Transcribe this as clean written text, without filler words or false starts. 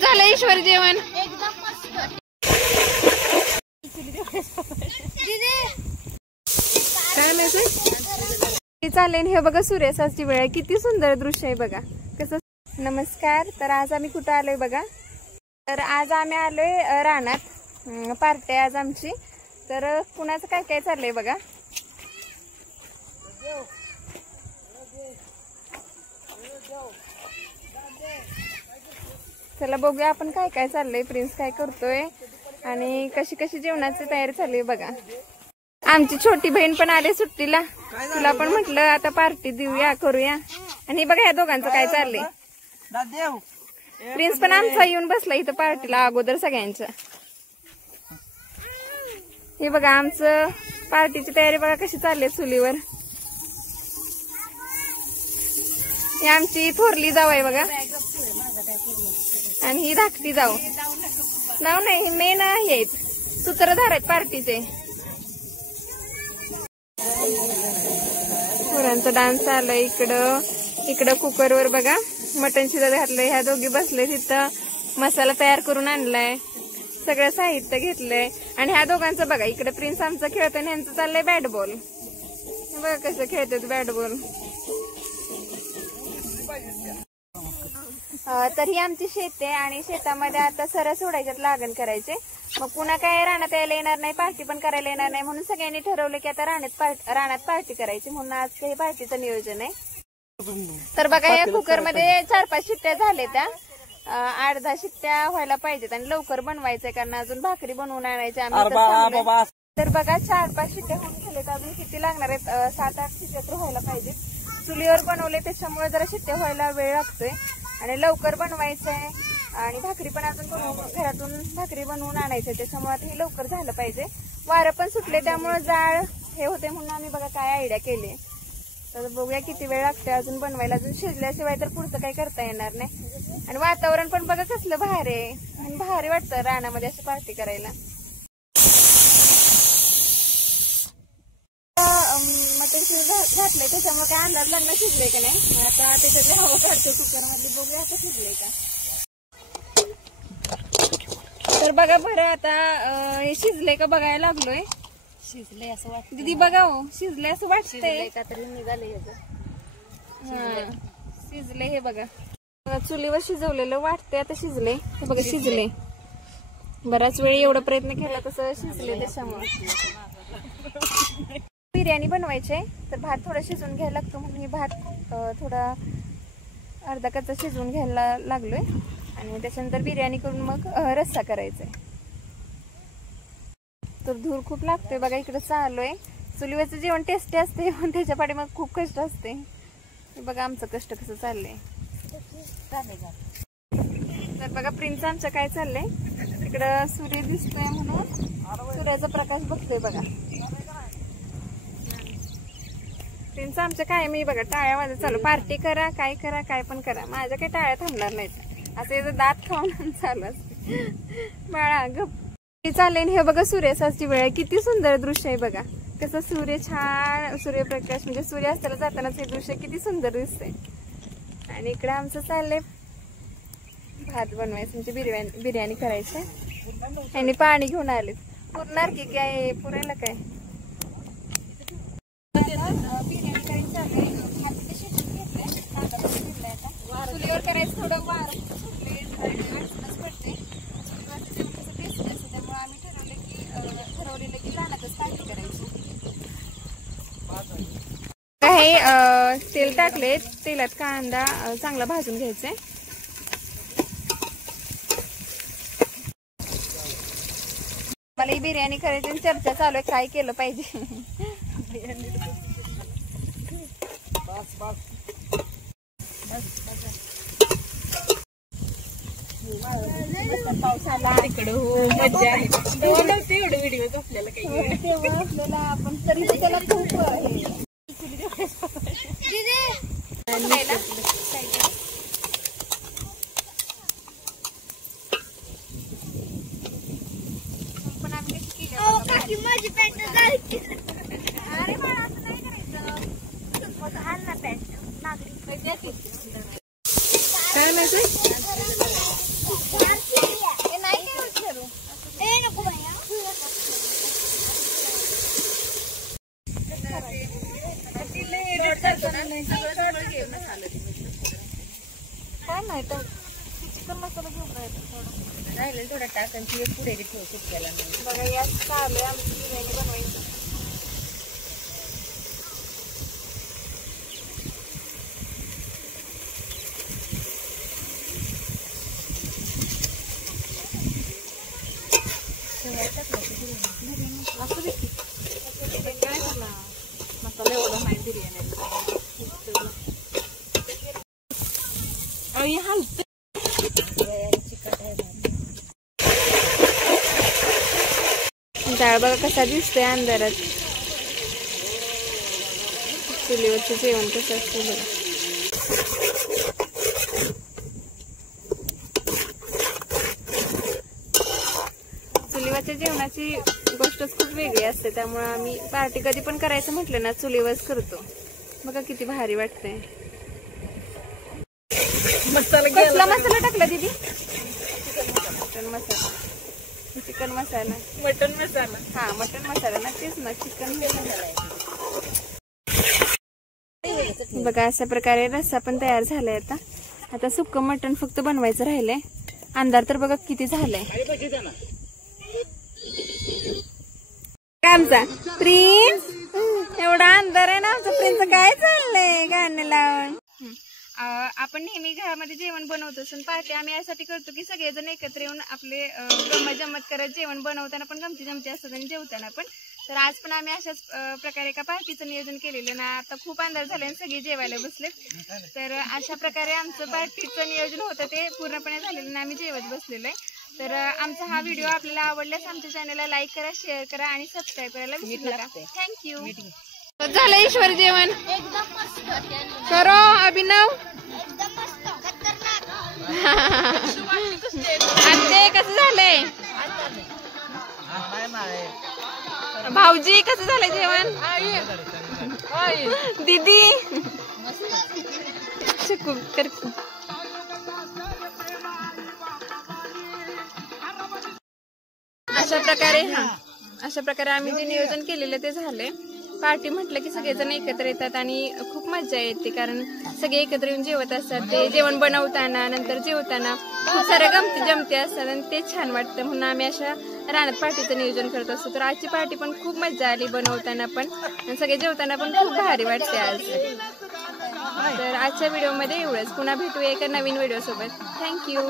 झालं ईश्वर जेवण? काय नाही चालेल. हे बघा सूर्यास्ताची वेळ आहे. किती सुंदर दृश्य आहे बघा कसं. नमस्कार. तर आज आम्ही कुठं आलोय बघा. तर आज आम्ही आलोय रानात. पार्टी आज आमची. तर कुणाचं काय काय चाललंय बघा. चला बघूया आपण काय काय चाललंय. प्रिन्स काय करतोय आणि कशी कशी जेवणाची तयारी चालली आहे बघा. आमची छोटी बहीण पण आली सुट्टीला. तुला पण म्हटलं आता पार्टी देऊया करूया. आणि बघा या दोघांचं काय चाललंय. प्रिन्स पण आमचा येऊन बसला इथं पार्टीला अगोदर सगळ्यांच्या. हे बघा आमचं पार्टीची तयारी बघा कशी चालली चुलीवर. ही आमची थोरली जाऊ आहे बघा आणि ही धाकटी जाऊ. नाव नाही हे मेन आहेत सूत्रधार आहेत पार्टीचे. पोरांचा डान्स चालू इकडं कुकरवर बघा मटण शिजत घातलंय. ह्या दोघी बसले तिथं. मसाला तयार करून आणलाय. सगळं साहित्य घेतलंय. आणि ह्या दोघांचं बघा इकडे प्रिन्स आमचं खेळतोय आणि ह्यांचं चाललंय बॅट बॉल. बघा कसं खेळतात बॅट बॉल. तर ही आमची शेत आहे आणि शेतामध्ये आता सरस सोडायच्यात लागण करायचे. मग पुन्हा काय रानात यायला येणार नाही पार्टी पण करायला येणार नाही म्हणून सगळ्यांनी ठरवलं की आता रानात पार्टी करायची म्हणून आज काही पार्टीचं नियोजन आहे. तर बघा या कुकर मध्ये 4-5 शिट्ट्या झाल्या त्या. 8-10 शिट्ट्या व्हायला पाहिजेत आणि लवकर बनवायचंय कारण अजून भाकरी बनवून आणायच्या आम्ही. तर बघा 4-5 शिट्ट्या होऊन झाल्यात. अजून किती लागणार आहेत. 7-8 शिट्ट्या तर व्हायला पाहिजेत. चुलीवर बनवले त्याच्यामुळे जरा शिट्ट्या व्हायला वेळ लागतोय आणि लवकर बनवायचंय आणि भाकरी पण अजून घरातून भाकरी बनवून आणायचंय त्याच्यामुळे हे लवकर झालं पाहिजे. वारं पण सुटले त्यामुळे जाळ हे होते म्हणून आम्ही बघा काय आयडिया केली. तर बघूया किती वेळ लागते अजून बनवायला. अजून शिजल्याशिवाय तर पुढचं काही करता येणार नाही. आणि वातावरण पण बघा कसलं भारी आहे आणि भारी वाटतं रानामध्ये अशी पार्टी करायला. मटण घातलंय त्याच्यामुळे काय अंदाज लागला शिजलंय का नाही. मग आता त्याच्यात हवा काढतो कुकर मधली बघूया आता शिजलंय का. तर बघा बरं आता हे शिजलंय का बघायला लागलोय. शिजलंय असं वाटतं दीदी बघा हो शिजलंय असं वाटतंय का तरी निघालंय. शिजले हे बघा. चुलीवर शिजवलेलं वाटतंय आता शिजले. हे बघा शिजले. बराच वेळ एवढा प्रयत्न केला तसं शिजले त्याच्यामुळे. बिर्याणी बनवायची तर भात थोडा शिजवून घ्यायला लागतो म्हणून भात थोडा अर्धा कच्चा शिजवून घ्यायला लागलोय आणि त्याच्यानंतर बिर्याणी करून मग रस्सा करायचा आहे. तर धूर खूप लागतोय बघा इकडे चाललोय. चुलीवरचं जेवण टेस्टी असते पण त्याच्या पाठी मग खूप कष्ट असते. बघा आमचं कष्ट कसं चाललंय. तर बघा प्रिन्स आमचं काय चाललंय. इकडं सूर्य दिसतोय म्हणून सूर्याचा प्रकाश बघतोय बघा. प्रिन्स आमचं काय मी बघा टाळ्या वाजत चालू. पार्टी करा काय पण करा. माझ्या काही टाळ्या थांबणार नाहीत. असं याचं दात खाऊन चालू असते. बाळा गप चालले. हे बघा सूर्यास्ताची वेळ आहे. किती सुंदर दृश्य आहे बघा कसं सूर्य छान सूर्यप्रकाश म्हणजे सूर्यास्ताला जातानाच हे दृश्य किती सुंदर दिसतंय. आणि इकडे आमचं चाललंय भात बनवायचं म्हणजे बिर्याणी करायचं. आणि पाणी घेऊन आले. पुरणार की काय पुरायला काय. बिर्याणी करायची चाललंय. चुलीवर करायचं थोडं वारं सुटले पडते. त्यामुळे आम्ही ठरवलेलं की रानातच पार्टी करायची. काही तेल टाकले. तेलात कांदा चांगला भाजून घ्यायचा. मला ही बिर्याणी करायची चर्चा चालू आहे काय केलं पाहिजे. पाऊस आला इकडे हो मज्जा आहे. एवढं व्हिडिओ आपल्याला काही तेव्हा आपल्याला आपण तरी त्याला खूप पण आम्ही कशी केली माझी पॅन्ट अरे बाळा असं नाही करायचं. हाल ना पॅन्ट नागरिक काय माहिती नाही तर चिकन मसाला घेऊन राहिलं राहिलं थोडा टाकून ती पुढे ठेवू सुट्ट्याला नाही. बघा. या चालू आहे आमची बिर्याणी बनवायची. असं देखील काय झालं मसाला एवढा नाही बिर्याणी हलत. डाळ बघा कसा दिसतोय अंधारात. चुलीवरचं जेवण कसं असतं बघा. चुलीवरच्या जेवणाची गोष्टच खूप वेगळी असते. त्यामुळे आम्ही पार्टी कधी पण करायचं म्हटलं ना चुलीवरच करतो. बघा किती भारी वाटतंय. कसला मसाला टाकला दीदी? चिकन मसाला. चिकन मसाला. मटन मसाला. हा मटन मसाला ना. तेच ना चिकन बघा. अशा प्रकारे रस्सा पण तयार झालाय. आता सुक्क मटण फक्त बनवायचं राहिलंय. अंधार तर बघा किती झालाय. आमचा प्रिन्स एवढा अंधार आहे ना. आमचा प्रिन्स काय चाललंय गाणं लावून. आपण नेहमी घरामध्ये जेवण बनवतो पण पार्टी आम्ही यासाठी करतो की सगळेजण एकत्र येऊन आपले गंमत करत जेवण बनवताना पण गमती जमती असतात आणि जेवताना पण. तर आज पण आम्ही अशाच प्रकारे एका पार्टीचं नियोजन केलेलं ना. आता खूप अंधार झाले आणि सगळे जेवायला बसले. तर अशा प्रकारे आमचं पार्टीचं नियोजन होतं ते पूर्णपणे झालेलं ना. आम्ही जेवत बसलेलो आहे. तर आमचा हा व्हिडिओ आपल्याला आवडल्यास आमच्या चॅनलला लाईक करा, शेअर करा आणि सबस्क्राईब करायला विसरू नका. थँक्यू. झालं ईश्वर जेवण करो अभिनव. आते कसं झालंय भाऊजी? कसं झालंय जेवण? दीदी शिकू कर. अशा प्रकारे आम्ही जे नियोजन केलेलं ते झालंय. पार्टी म्हटलं की सगळेजण एकत्र येतात आणि खूप मजा येते. कारण सगळे एकत्र येऊन जेवत असतात. ते जेवण बनवताना नंतर जेवताना खूप साऱ्या गमती जमती असतात आणि ते छान वाटतं. म्हणून आम्ही अशा रानात पार्टीचं नियोजन करत असतो. तर आजची पार्टी पण खूप मजा आली बनवताना पण आणि सगळे जेवताना पण खूप भारी वाटते आज. तर आजच्या व्हिडिओमध्ये एवढंच. पुन्हा भेटूया एका नवीन व्हिडिओ सोबत. थँक्यू.